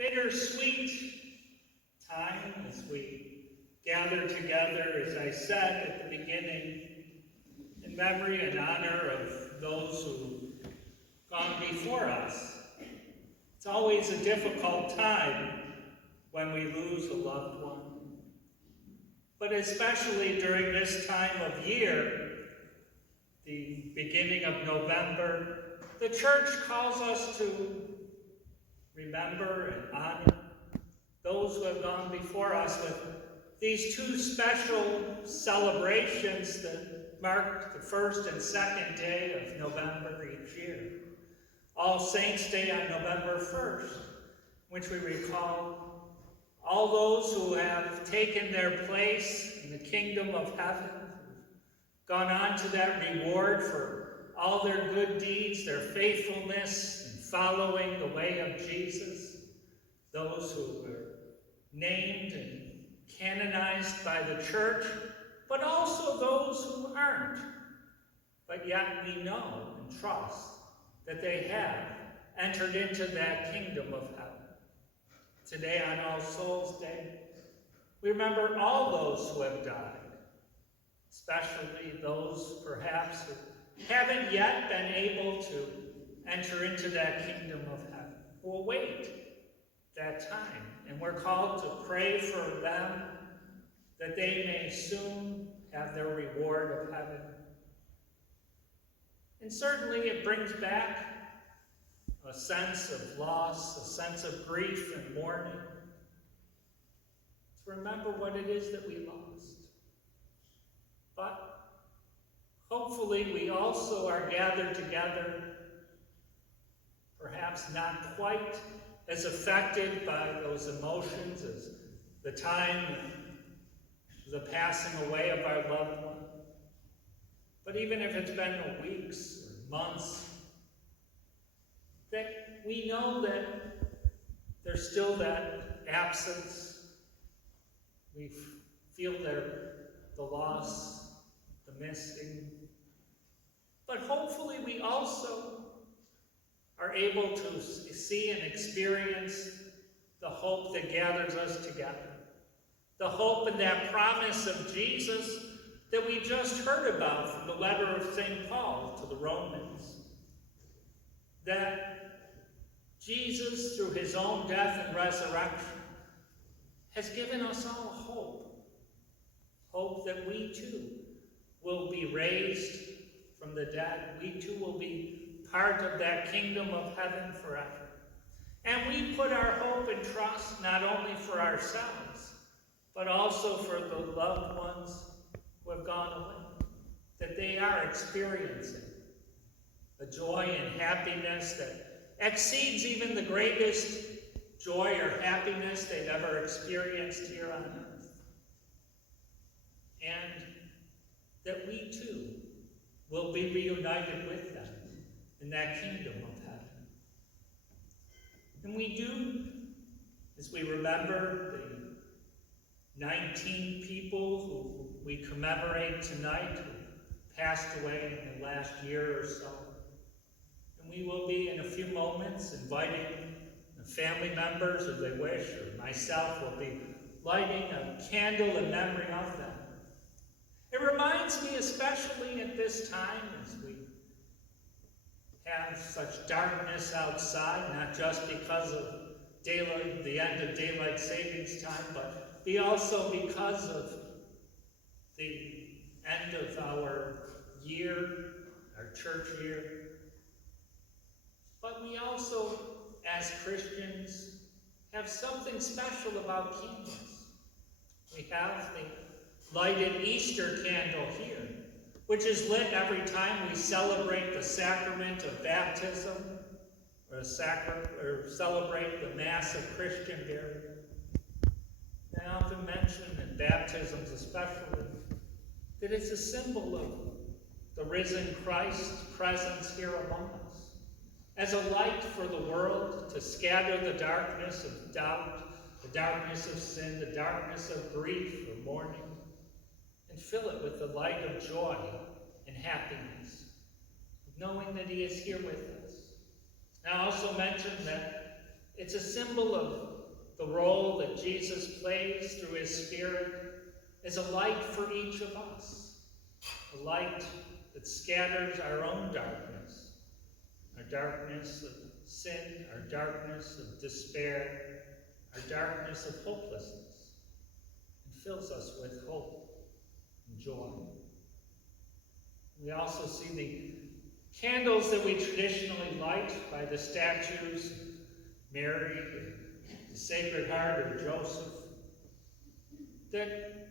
bittersweet time as we gather together, as I said at the beginning, in memory and honor of those who've gone before us. It's always a difficult time when we lose a loved one. But especially during this time of year, the beginning of November, the church calls us to remember and honor those who have gone before us with these two special celebrations that mark the first and second day of November each year. All Saints' Day on November 1st, which we recall all those who have taken their place in the kingdom of heaven, gone on to that reward for all their good deeds, their faithfulness in following the way of Jesus, those who were named and canonized by the church, but also those who aren't, but yet we know and trust that they have entered into that kingdom of heaven. Today on All Souls Day, we remember all those who have died, especially those perhaps who haven't yet been able to enter into that kingdom of heaven, who await that time. And we're called to pray for them that they may soon have their reward of heaven. And certainly it brings back a sense of loss, a sense of grief and mourning, to remember what it is that we lost. But hopefully we also are gathered together, perhaps not quite as affected by those emotions as the time of the passing away of our loved one. But even if it's been weeks or months, that we know that there's still that absence. We feel the loss, the missing. But hopefully we also are able to see and experience the hope that gathers us together. The hope and that promise of Jesus that we just heard about from the letter of St. Paul to the Romans. That Jesus, through his own death and resurrection, has given us all hope. Hope that we too will be raised from the dead. We too will be part of that kingdom of heaven forever. And we put our hope and trust not only for ourselves, but also for the loved ones who have gone away, that they are experiencing a joy and happiness that exceeds even the greatest joy or happiness they've ever experienced here on earth. And that we too will be reunited with them in that kingdom of heaven. And we do, as we remember the 19 people who we commemorate tonight who passed away in the last year or so. And we will be, in a few moments, inviting the family members, if they wish, or myself will be lighting a candle in memory of them. It reminds me, especially at this time, as we have such darkness outside, not just because of the end of daylight savings time, but also because of the end of our year, our church year. But we also, as Christians, have something special about candles. We have the lighted Easter candle here, which is lit every time we celebrate the sacrament of baptism or celebrate the Mass of Christian burial. I often mention in baptisms especially that it's a symbol of the risen Christ's presence here among us, as a light for the world to scatter the darkness of doubt, the darkness of sin, the darkness of grief or mourning, and fill it with the light of joy and happiness, knowing that he is here with us. I also mentioned that It's a symbol of the role that Jesus plays through his Spirit as a light for each of us, a light that scatters our own darkness, our darkness of sin, our darkness of despair, our darkness of hopelessness, and fills us with hope and joy. We also see the candles that we traditionally light by the statues, Mary, the Sacred Heart, or Joseph, that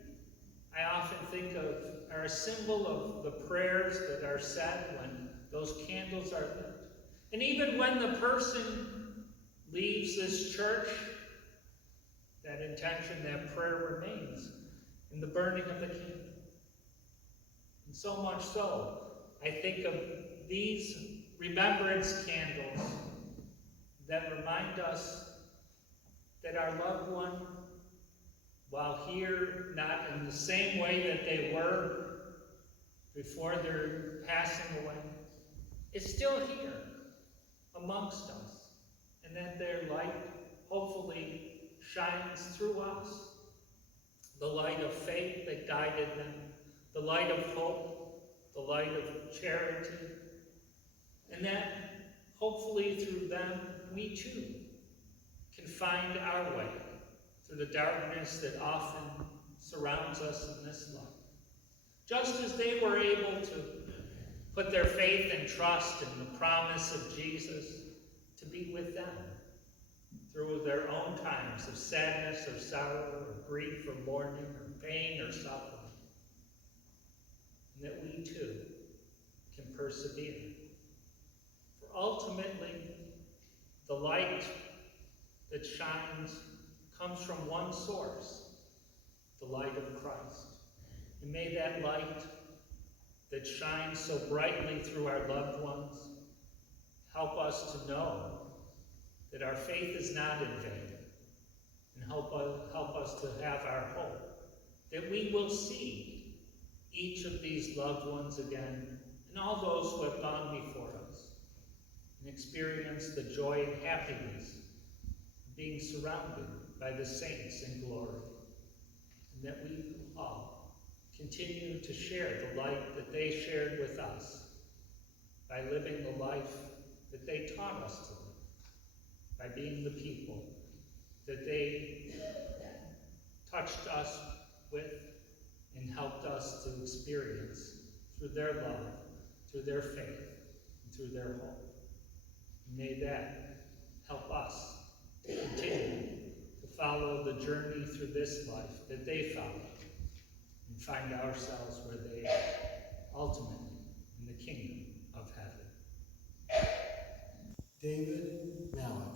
I often think of are a symbol of the prayers that are said when those candles are lit. And even when the person leaves this church, that intention, that prayer remains in the burning of the candle. And so much so, I think of these remembrance candles that remind us that our loved one, while here, not in the same way that they were before their passing away, is still here amongst us, and that their light hopefully shines through us. The light of faith that guided them, the light of hope, the light of charity, and that hopefully through them we too can find our way through the darkness that often surrounds us in this life. Just as they were able to put their faith and trust in the promise of Jesus to be with them through their own times of sadness or sorrow or grief or mourning or pain or suffering. And that we too can persevere. For ultimately, the light that shines comes from one source, the light of Christ. And may that light that shines so brightly through our loved ones help us to know that our faith is not in vain, and help us to have our hope that we will see each of these loved ones again, and all those who have gone before us, and experience the joy and happiness of being surrounded by the saints in glory, and that we all continue to share the light that they shared with us by living the life that they taught us to live, by being the people that they touched us with and helped us to experience through their love, through their faith, and through their hope. May that help us to continue to follow the journey through this life that they followed, and find ourselves where they are, ultimately in the kingdom of heaven. David Malik.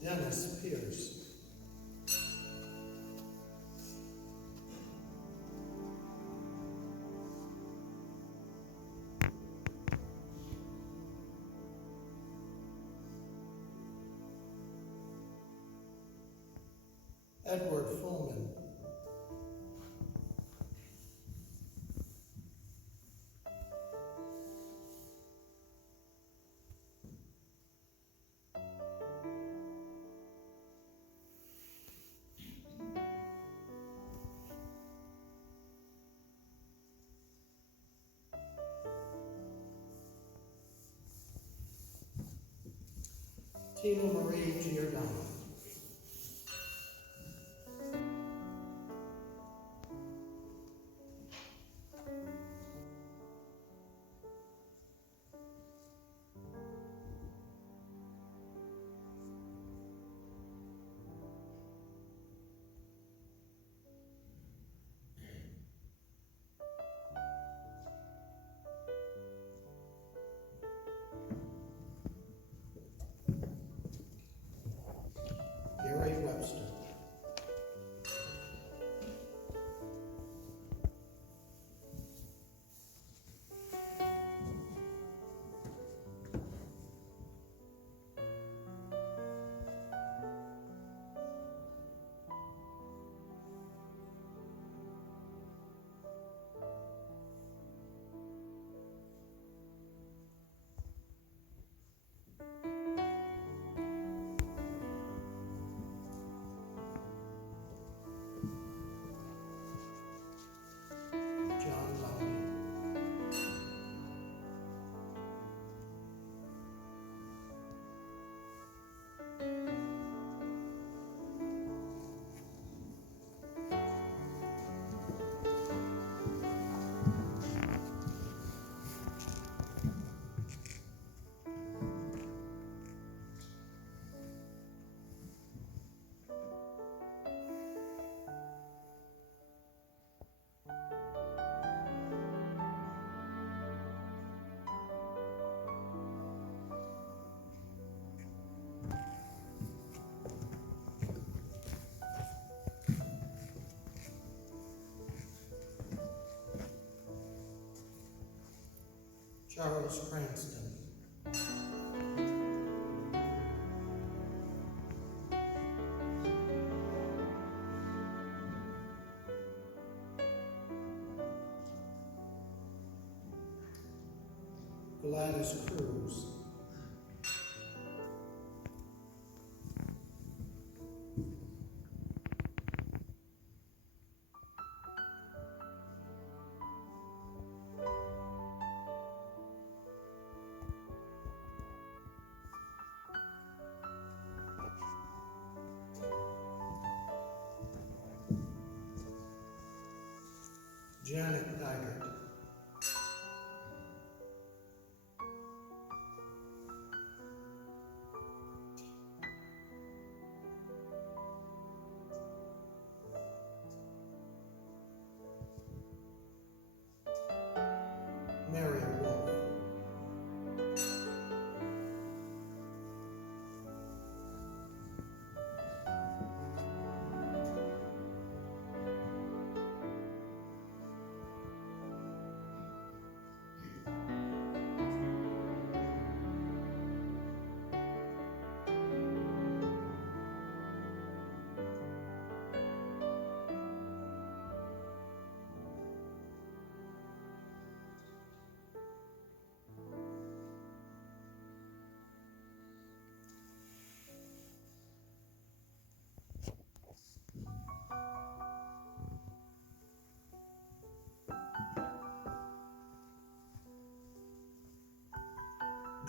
Dennis Pierce. Edward Fullman. Tina Marie Giordano. Gary Webster. John Lowney. Charles Cranston. Gladys Cruz. Janet Taggart. Mary Wolf.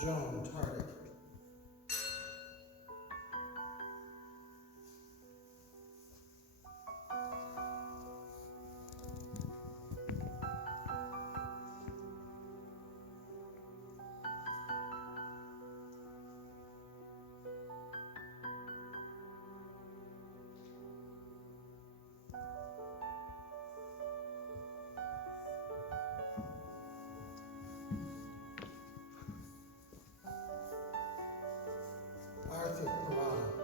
Joan Tardick. Arthur Corrado.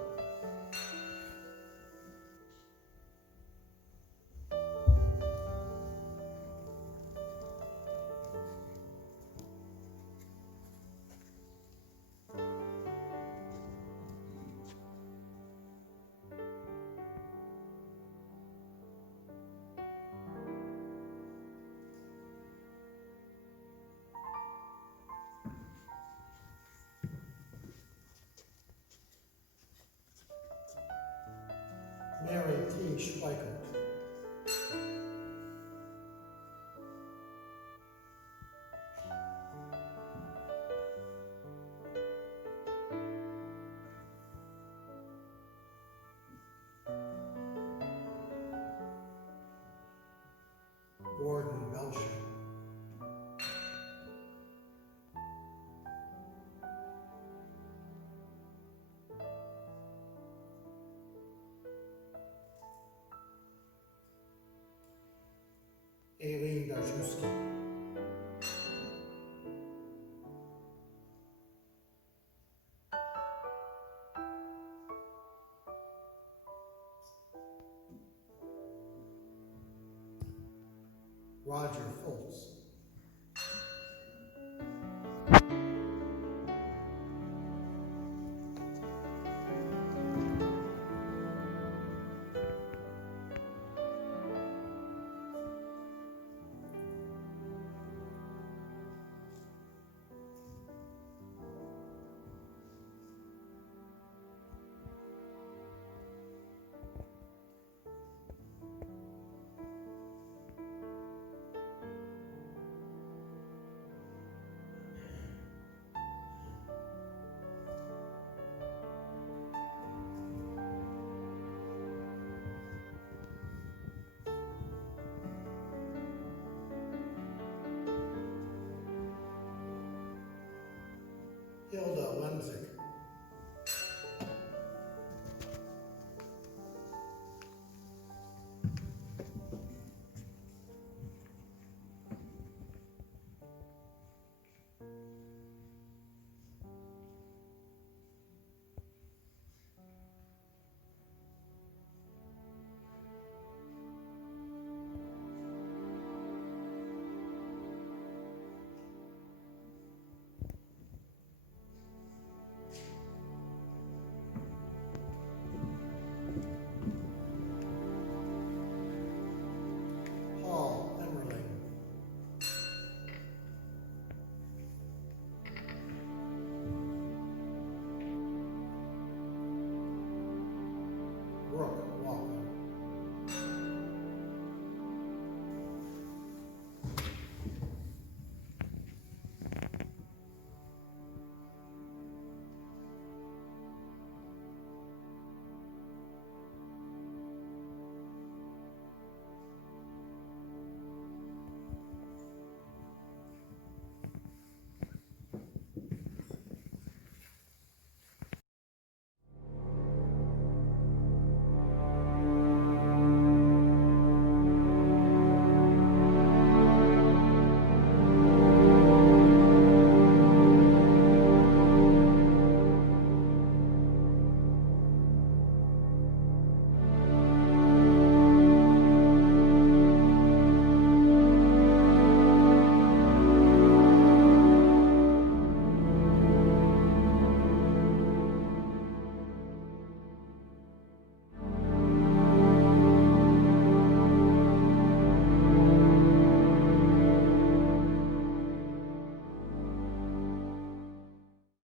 Mary T. Schweikert. Gordon Belcher. Aileen Darszewski. Roger Foltz,